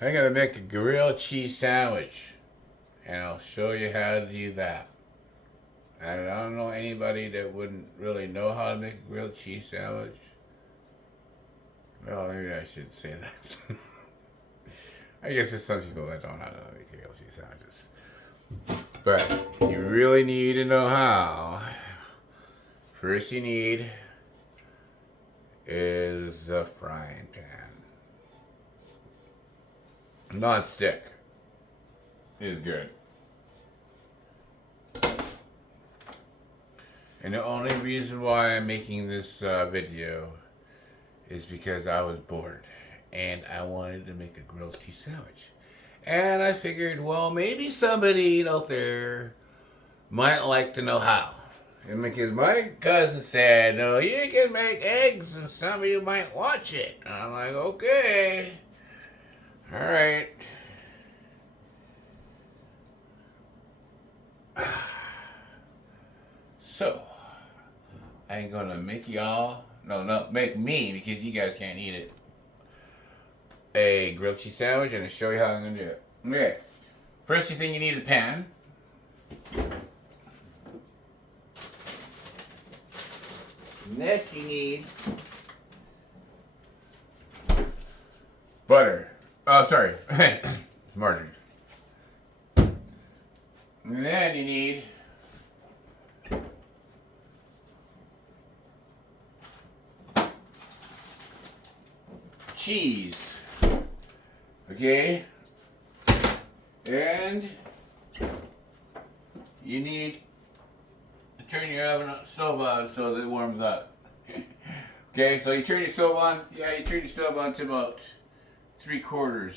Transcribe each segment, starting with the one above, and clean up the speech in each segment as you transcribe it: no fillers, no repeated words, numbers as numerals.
I'm gonna make a grilled cheese sandwich, and I'll show you how to do that. And I don't know anybody that wouldn't really know how to make a grilled cheese sandwich. Well, maybe I shouldn't say that. I guess there's some people that don't know how to make grilled cheese sandwiches. But you really need to know how. First you need is a frying pan. Non-stick is good. And the only reason why I'm making this video is because I was bored and I wanted to make a grilled cheese sandwich. And I figured, well, maybe somebody out there might like to know how. And because my cousin said, no, you can make eggs and somebody might watch it. And I'm like, okay. All right. So, I'm gonna make y'all, make me, because you guys can't eat it, a grilled cheese sandwich and I'll show you how I'm gonna do it. Okay. First thing you need is a pan. Next you need butter. Oh, sorry. It's margarine. And then you need cheese. Okay? And you need to turn your stove on so that it warms up. Okay, so you turn your stove on. Yeah, you turn your stove on to about 3/4.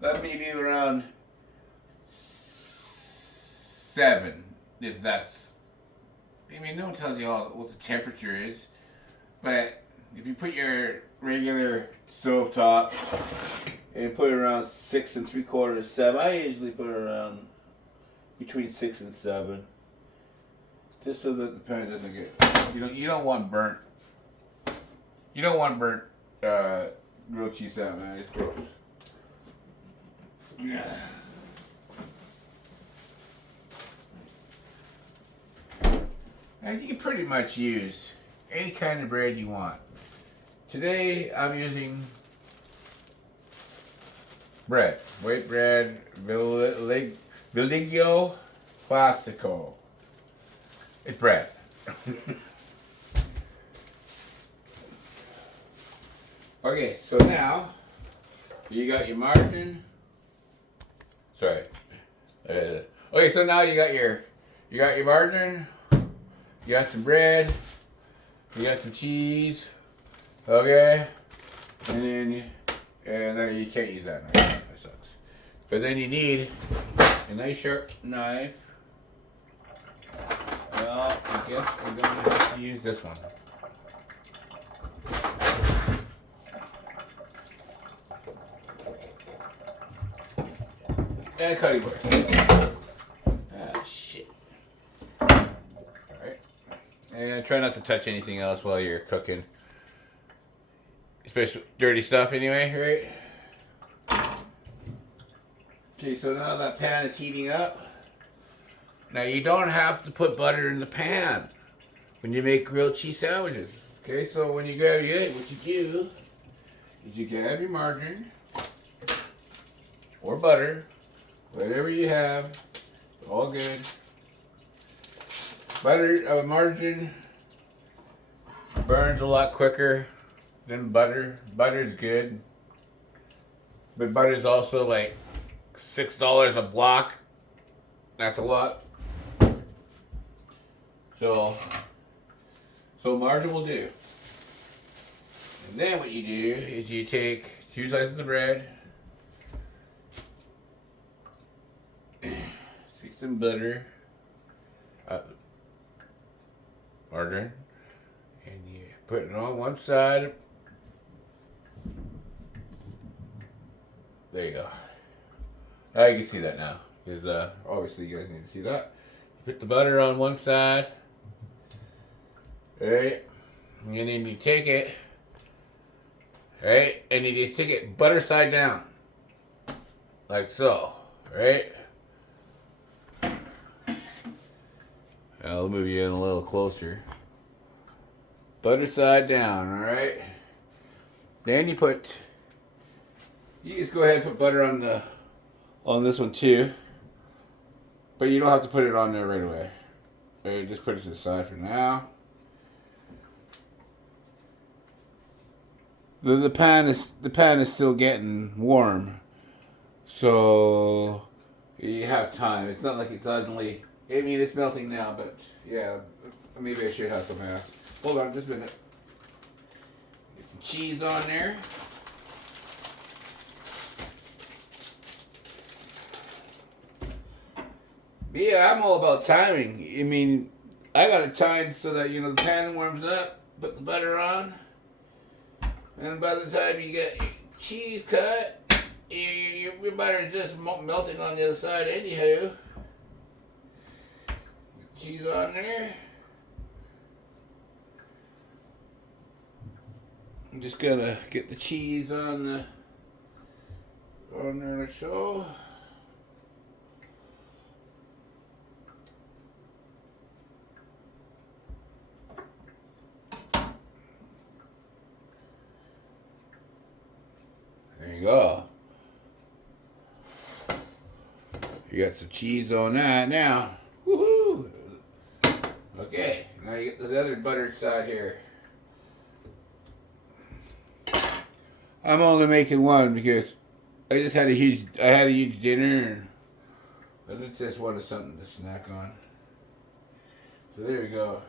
That may be around 7, if that's. I mean, no one tells you all what the temperature is, but if you put your regular stove top and put it around 6 3/4, 7. I usually put it around between 6 and 7, just so that the pan doesn't get. You don't want burnt. You don't want burnt grilled cheese sandwich, man. It's gross. Yeah. And you can pretty much use any kind of bread you want. Today I'm using bread. White bread, Villaggio Classico. It's bread. Okay, so now you got your margarine. Sorry. Okay, so now you got your margarine. You got some bread. You got some cheese. Okay, and then you can't use that knife. That sucks. But then you need a nice sharp knife. Well, I guess I'm gonna have to use this one. And a cutting board. Ah, shit. Alright. And try not to touch anything else while you're cooking. Especially dirty stuff anyway, right? Okay, so now that pan is heating up. Now you don't have to put butter in the pan when you make grilled cheese sandwiches. Okay, so when you grab your egg, what you do is you grab your margarine or butter, whatever you have, all good. Margarine burns a lot quicker than butter. Butter's good, but butter's also like $6 a block. That's a lot. So margarine will do. And then what you do is you take 2 slices of bread, stick some butter, margarine, and you put it on one side. There you go. Now you can see that now, because obviously you guys need to see that. You put the butter on one side, right, and then you take it, right, and you just take it butter side down. like so, right? I'll move you in a little closer. Butter side down, alright? Then you just go ahead and put butter on this one too. But you don't have to put it on there right away. Okay, just put it to the side for now. The pan is still getting warm. So you have time. It's not like it's suddenly, I mean, it's melting now, but yeah, maybe I should have some mass. Hold on just a minute. Get some cheese on there. But yeah, I'm all about timing. I mean, I got it timed so that, the pan warms up, put the butter on, and by the time you get your cheese cut, your butter is just melting on the other side anyhow. Cheese on there. I'm just gonna get the cheese on there like so. There you go. You got some cheese on that now. Woohoo! Okay, now you get the other buttered side here. I'm only making one because I had a huge dinner and I just wanted something to snack on. So there we go.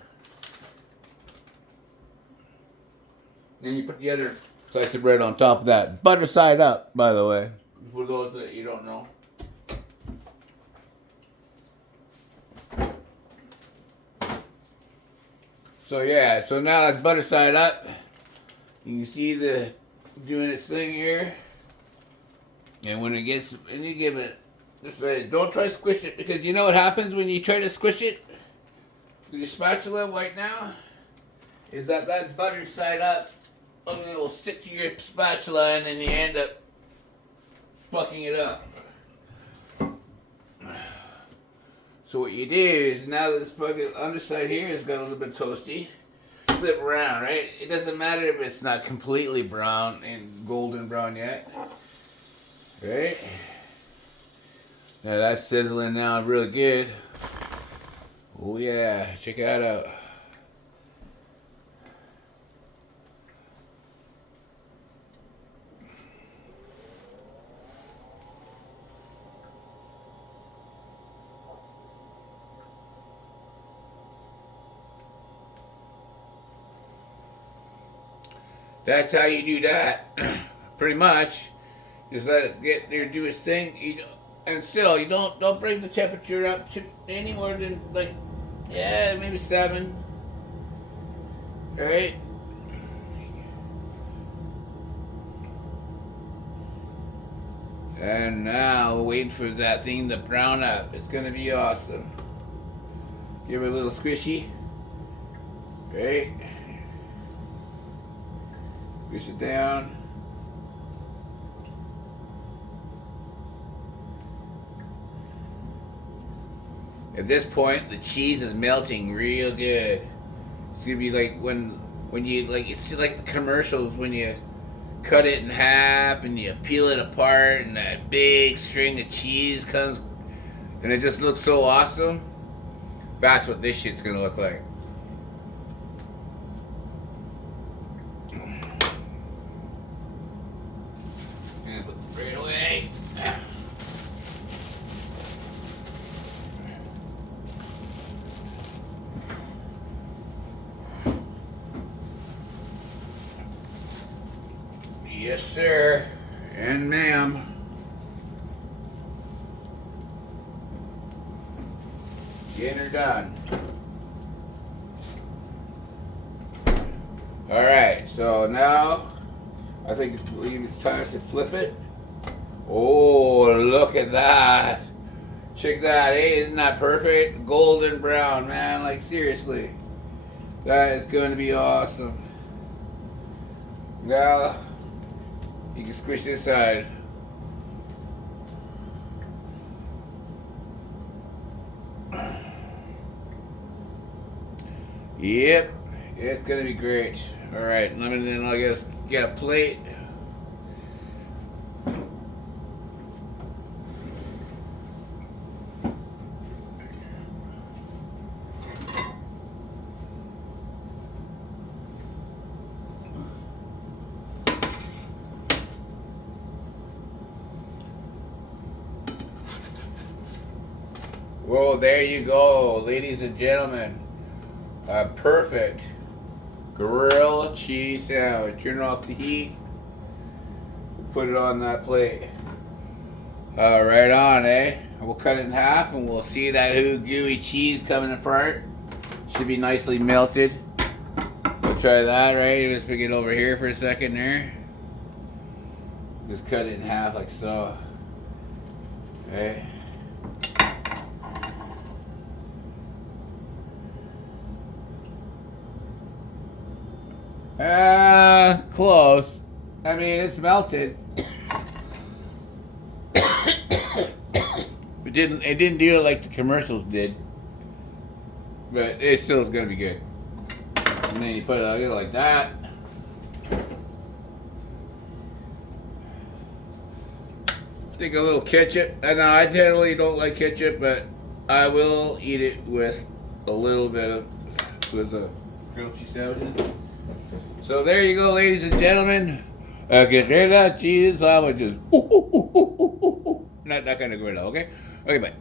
Then you put the other slice of bread on top of that. Butter side up, by the way. For those that you don't know. So yeah, so now it's butter side up. You can see the doing its thing here. And when it gets, and you give it, don't try to squish it, because you know what happens when you try to squish it with your spatula right now? Is that butter side up, it will stick to your spatula and then you end up fucking it up. So what you do is, now that this fucking underside here has got a little bit toasty, flip around, right? It doesn't matter if it's not completely brown and golden brown yet. Right? Now that's sizzling now really good. Oh yeah, check that out. That's how you do that. Pretty much. Just let it get there, do its thing. And still, you don't bring the temperature up to any more than maybe 7. Alright? And now waiting for that thing to brown up. It's gonna be awesome. Give it a little squishy. Right? Push it down. At this point, the cheese is melting real good. It's gonna be like when you it's like the commercials when you cut it in half and you peel it apart and that big string of cheese comes and it just looks so awesome. That's what this shit's gonna look like. Yes, sir. And ma'am. Dinner done. Alright, so now I believe it's time to flip it. Oh, look at that. Check that. Hey, isn't that perfect? Golden brown, man. Like, seriously. That is going to be awesome. Now, you can squish this side. Yep, it's gonna be great. All right, then I guess get a plate. Whoa, there you go, ladies and gentlemen. A perfect grilled cheese sandwich. Turn off the heat. Put it on that plate. Right on, eh? We'll cut it in half and we'll see that gooey cheese coming apart. Should be nicely melted. We'll try that, right? Just bring it over here for a second there. Just cut it in half like so. Okay. Close. I mean, it's melted. It didn't do it like the commercials did. But it still is gonna be good. And then you put it like that. Take a little ketchup. And I generally don't like ketchup, but I will eat it with a little bit of grilled cheese sandwiches. So there you go, ladies and gentlemen. Grilled cheese sandwiches. Not kind of grilled, okay? Okay, bye.